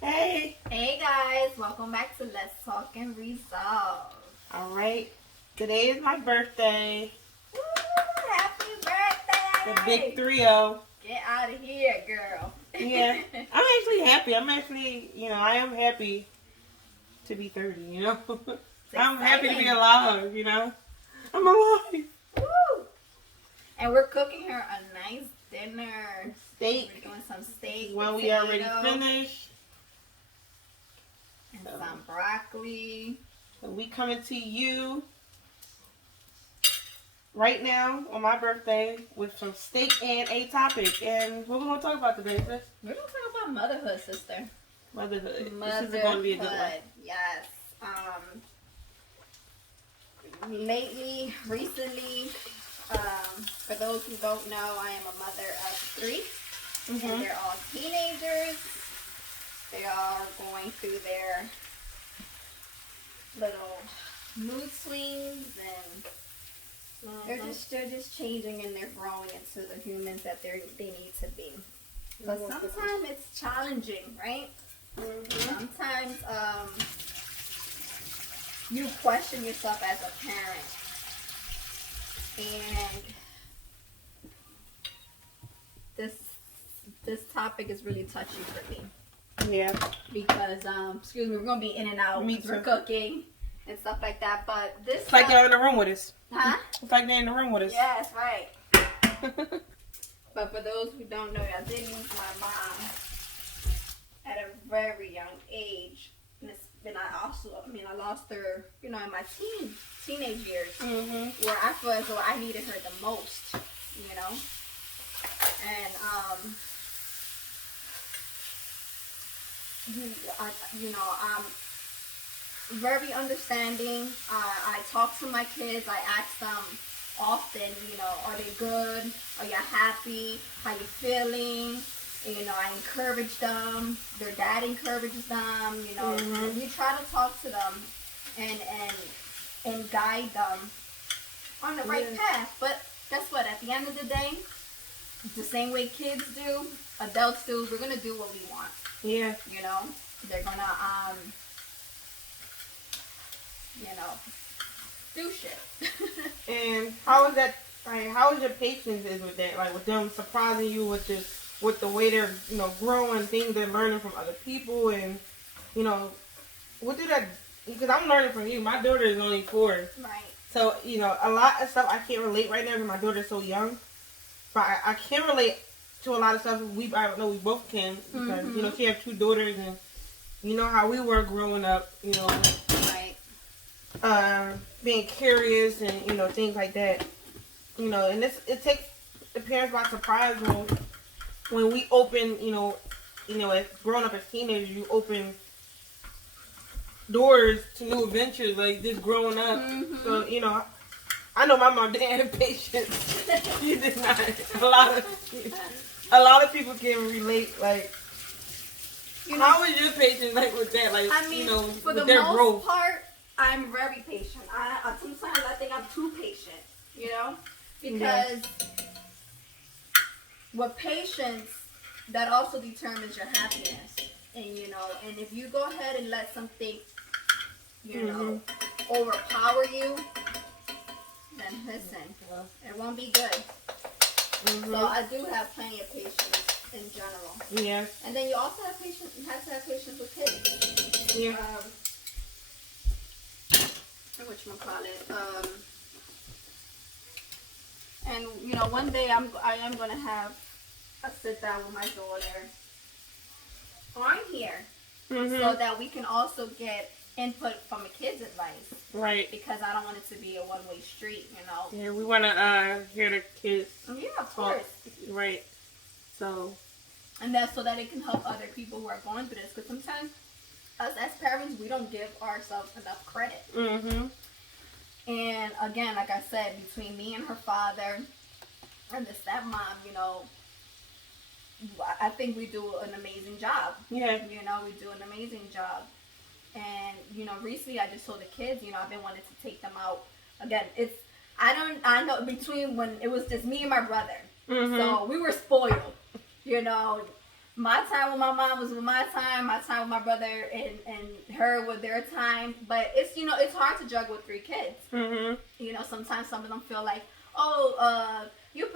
Hey. Hey guys, welcome back to Let's Talk and Resolve. All right. Today is my birthday. Woo! Happy The big birthday! 3-0. Get out of here, girl. Yeah. I'm actually happy. I am happy to be 30. I'm happy to be alive. I'm alive. Woo! And we're cooking her a nice dinner. Steak. We're doing some steak, When we potato, already finished. and some broccoli. So we coming to you right now on my birthday with some steak and a topic. And what we're going to talk about today, sis? We're gonna talk about motherhood, sister. Motherhood. Motherhood. This is going to be a good one. Yes. Recently, for those who don't know, I am a mother of 3, and they're all teenagers. They are going through their little mood swings, and they're just changing, and they're growing into the humans that they need to be. But sometimes it's challenging, right? Sometimes you question yourself as a parent, and this topic is really touchy for me. Yeah. Because we're gonna be in and out. Me too. We're cooking and stuff like that. But this It's like they're in the room with us. Huh? It's like they're in the room with us. Yes, right. But for those who don't know, I did lose my mom at a very young age. And I lost her, in my teenage years, where I feel as though I needed her the most, And I'm very understanding. I talk to my kids. I ask them often, are they good? Are you happy? How you feeling? I encourage them. Their dad encourages them. We try to talk to them and guide them on the right path. But guess what? At the end of the day, the same way kids do, adults do, we're gonna do what we want. Yeah. They're gonna do shit. And how is that? Like, how is your patience is with that? Like with them surprising you with the way they're growing, things they're learning from other people, and what do that? Because I'm learning from you. My daughter is only 4, Right. so a lot of stuff I can't relate right now because my daughter's so young. But I can relate to a lot of stuff. I know we both can because she has 2 daughters, and you know how we were growing up. Right. Being curious and things like that. And it takes the parents by surprise when we open, as growing up as teenagers, you open doors to new adventures like this growing up. So I know my mom didn't have patience. She did not. A lot of people can relate. Like, how is your patience like with that? Like, for with the their most growth? part, I'm very patient. Sometimes I think I'm too patient. Because with patience, that also determines your happiness. And if you go ahead and let something, overpower you, then listen, it won't be good. So I do have plenty of patience in general. Yeah. And then you also have patience. You have to have patience with kids. Yeah. Whatchamacallit? And one day I am gonna have a sit down with my daughter on here, so that we can also get input from a kid's advice. Right. Because I don't want it to be a one-way street. Yeah, we want to hear the kids. Yeah, of course. Right. So. And that's so that it can help other people who are going through this. Because sometimes us as parents, we don't give ourselves enough credit. And again, like I said, between me and her father and the stepmom, I think we do an amazing job. Yeah. We do an amazing job. And, recently I just told the kids, I've been wanting to take them out. Again, I know between when it was just me and my brother. So we were spoiled, My time with my mom was with my time with my brother and her with their time. But it's, you know, it's hard to juggle with 3 kids. Mm-hmm. You know, sometimes some of them feel like, oh, you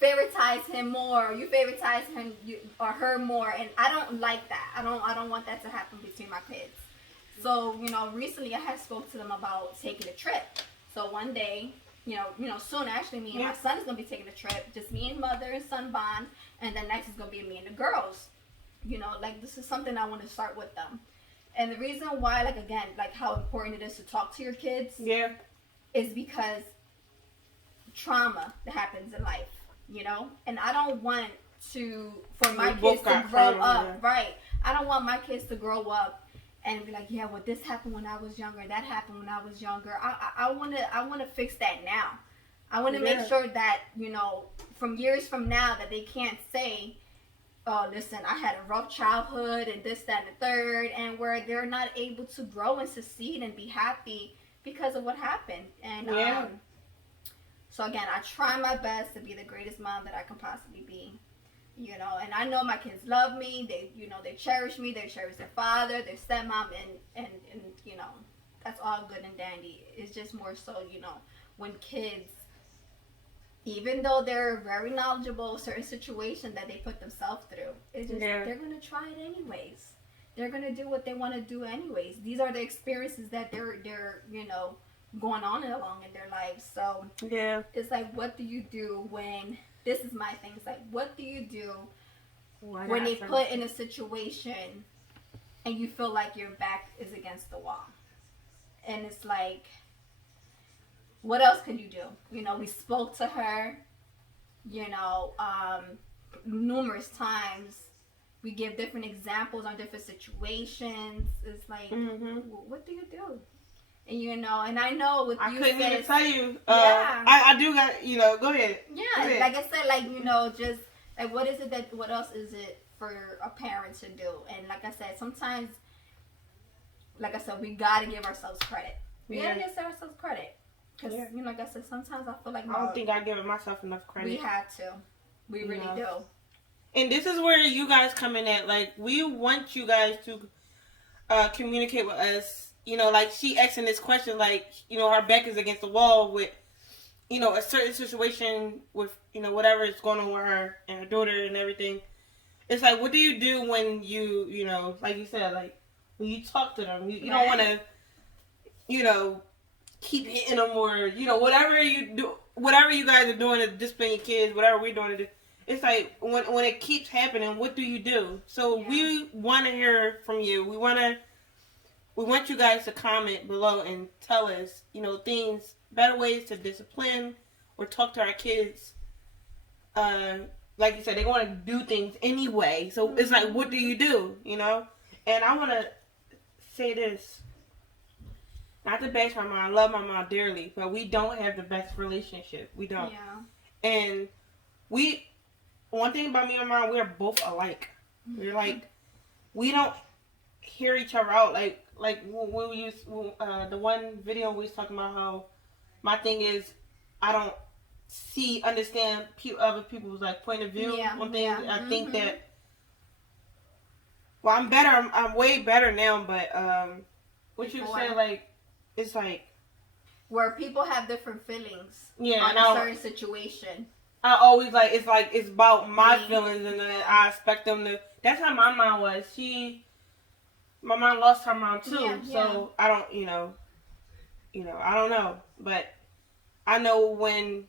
favoritize him more, you favoritize him or her more, and I don't like that. I don't want that to happen between my kids. So, you know, recently I had spoke to them about taking a trip. So one day, soon actually, me and my son is gonna be taking a trip. Just me and mother and son bond, and then next is gonna be me and the girls. You know, like this is something I want to start with them. And the reason why, like again, like how important it is to talk to your kids, is because trauma that happens in life, you know, and I don't want for my kids to grow up, right? I don't want my kids to grow up and be like, yeah, well, this happened when I was younger, that happened when I was younger. I wanna fix that now. I want to make sure that, you know, from years from now, that they can't say, oh, listen, I had a rough childhood and this, that, and the third, and where they're not able to grow and succeed and be happy because of what happened. And so again, I try my best to be the greatest mom that I can possibly be. You know, and I know my kids love me. They, you know, they cherish me. They cherish their father, their stepmom, and you know, that's all good and dandy. It's just more so, you know, when kids, even though they're very knowledgeable, certain situations that they put themselves through, it's just they're gonna try it anyways. They're gonna do what they want to do anyways. These are the experiences that they're you know, going on and along in their lives. So it's like, what do you do when? This is my thing. It's like, what do you do when they put in a situation and you feel like your back is against the wall? And it's like, what else could you do? You know, we spoke to her, you know, numerous times. We give different examples on different situations. It's like, what do you do? And you know, and I know with you, I couldn't even tell you. I do got, you know. Go ahead. Yeah, go ahead. Like I said, like, you know, just like what else is it for a parent to do? And like I said, sometimes, like I said, we gotta give ourselves credit. We gotta give ourselves credit because you know, like I said, sometimes I feel like I don't think I give myself enough credit. We had to. We really do. And this is where you guys come in at. Like, we want you guys to communicate with us. You know, like she asking this question, like, you know, her back is against the wall with, you know, a certain situation with, you know, whatever is going on with her and her daughter and everything. It's like, what do you do when you know, like you said, like, when you talk to them, you don't want to, you know, keep hitting them or, you know, whatever you do, whatever you guys are doing to discipline your kids, whatever we're doing to do. It's like, when it keeps happening, what do you do? So we want to hear from you. We want you guys to comment below and tell us, you know, things, better ways to discipline or talk to our kids. Like you said, they're going to do things anyway. So it's like, what do you do, you know? And I want to say this. Not to bash my mom. I love my mom dearly. But we don't have the best relationship. We don't. Yeah. And one thing about me and my mom, we're both alike. We're like, we don't hear each other out. Like when we use the one video we was talking about how my thing is I don't understand other people's like point of view on things. I think that I'm better. I'm way better now. But what you say, like, it's like where people have different feelings on a certain situation. I always it's about my feelings, and then I expect them to. That's how my mom was. My mom lost her mom too, so I don't, you know, I don't know, but I know when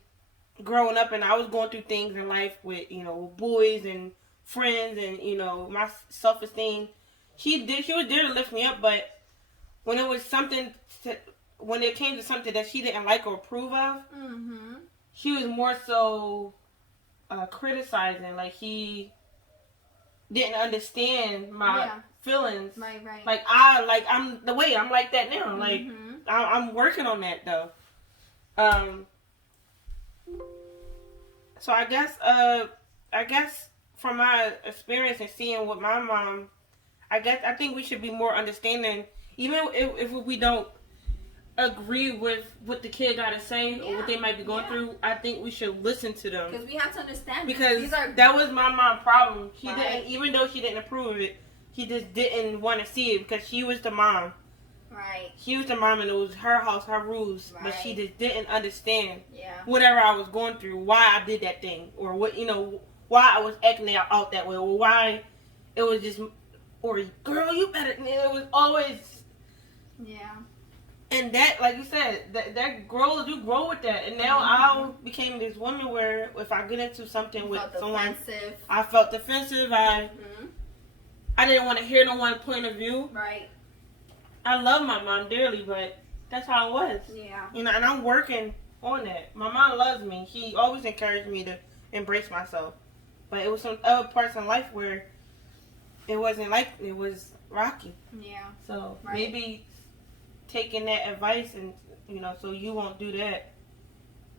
growing up and I was going through things in life with, you know, boys and friends and, you know, my self-esteem, she was there to lift me up, but when it was when it came to something that she didn't like or approve of, she was more so criticizing, like he didn't understand my feelings. Right. Like I'm the way I'm like that now. Like I'm working on that though. So I guess from my experience and seeing with my mom, I think we should be more understanding, even if we don't agree with what the kid got to say or what they might be going through, I think we should listen to them. Because we have to understand. Because that was my mom's problem. She didn't, even though she didn't approve of it, she just didn't want to see it because she was the mom. Right. She was the mom and it was her house, her rules. Right. But she just didn't understand whatever I was going through, why I did that thing, or what, why I was acting out that way, or why it was just, or girl, you better. And it was always. Yeah. And that, like you said, that grows, you grow with that. And now I became this woman where if I get into something with someone, I felt defensive. I didn't want to hear no one point of view. Right. I love my mom dearly, but that's how it was. Yeah. And I'm working on that. My mom loves me. She always encouraged me to embrace myself. But it was some other parts in life where it wasn't like it was rocky. Yeah. So maybe taking that advice and so you won't do that.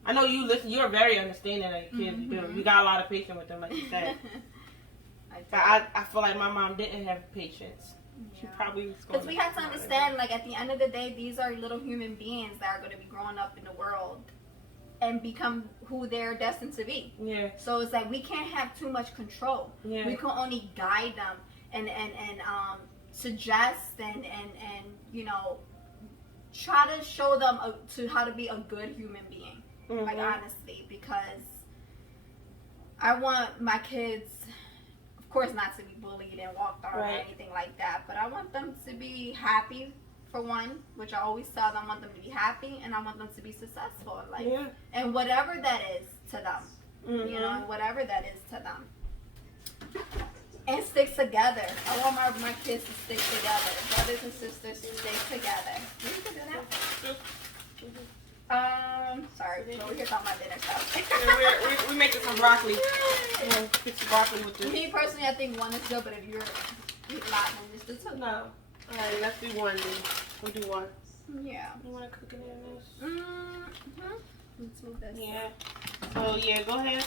I know you listen. You're very understanding of your kids. You do. You got a lot of patience with them, like you said. I feel like my mom didn't have patience. She probably was. Because we have to understand, like at the end of the day, these are little human beings that are going to be growing up in the world and become who they're destined to be. Yeah. So it's like we can't have too much control. Yeah. We can only guide them and suggest and try to show them to how to be a good human being. Like honestly, because I want my kids, of course, not to be bullied and walked on or anything like that, but I want them to be happy for one, which I always tell them. I want them to be happy, and I want them to be successful in life, and whatever that is to them, and whatever that is to them. And stick together. I want my kids to stick together. Brothers and sisters stick together. You can do that. Sorry, we're over here talking about dinner stuff. we're making some broccoli. Get some broccoli with this. Me personally, I think one is good, but if you're eating Latin, just do two. No. Alright, let's do one then. We'll do one. Yeah. You want to cook it in this? Let's move this. Yeah. So, yeah, go ahead.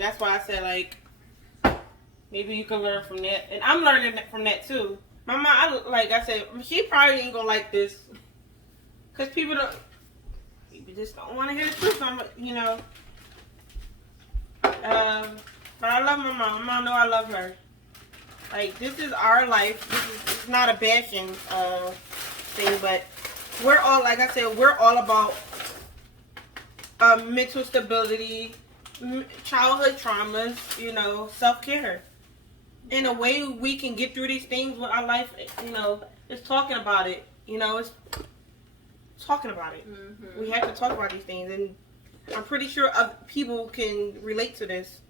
That's why I said, like, maybe you can learn from that. And I'm learning from that, too. My mom, like I said, she probably ain't going to like this. Because people just don't want to hear the truth. But I love my mom. My mom know I love her. Like, this is our life. It's not a bashing thing, but we're all, like I said, we're all about mental stability, childhood traumas, self-care. In a way we can get through these things with our life, is talking about it. It's talking about it. We have to talk about these things, and I'm pretty sure other people can relate to this.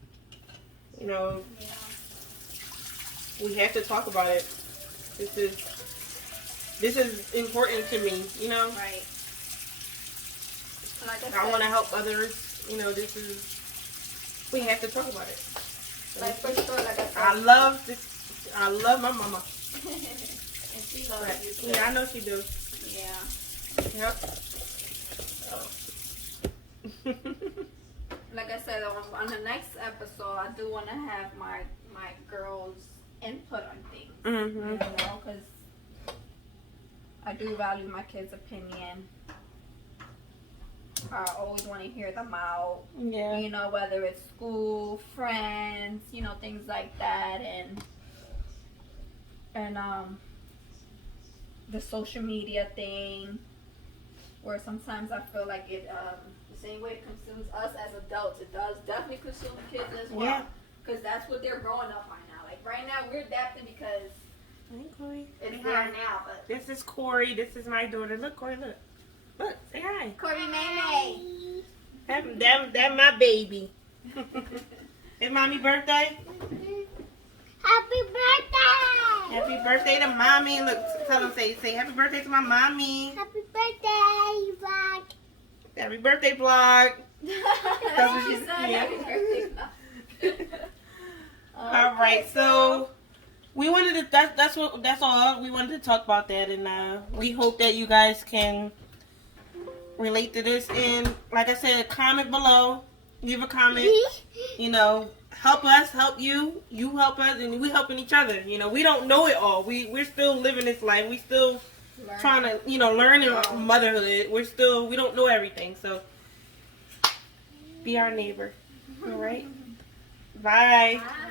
We have to talk about it. This is important to me, Right. Like I want to help others. We have to talk about it. Like for sure, like I said. I love this. I love my mama. And she loves you. Yeah, I know she do. Yeah. Yep. Like I said, on the next episode, I do want to have my girls' input on things. Because I do value my kids' opinion. I always want to hear them out. Yeah. Whether it's school, friends, things like that, and the social media thing, where sometimes I feel like it, the same way it consumes us as adults, it does definitely consume the kids as well. Yeah. Because that's what they're growing up on now. Like right now, we're adapting because it's there now. But this is Corey. This is my daughter. Look, Corey. Look. Look, say hi. Corey May. That my baby. It's mommy birthday? Happy birthday! Happy birthday to mommy. Look, tell them, say happy birthday to my mommy. Happy birthday, vlog. Happy birthday, vlog. That's what she said. Happy birthday, vlog. All right, so we wanted to, that's all. We wanted to talk about that, and we hope that you guys can relate to this, and like I said, comment below, leave a comment, help us, help you, you help us, and we helping each other. We don't know it all. We're still living this life. We still trying to, learning motherhood. We don't know everything, so be our neighbor. All right. Bye. Bye.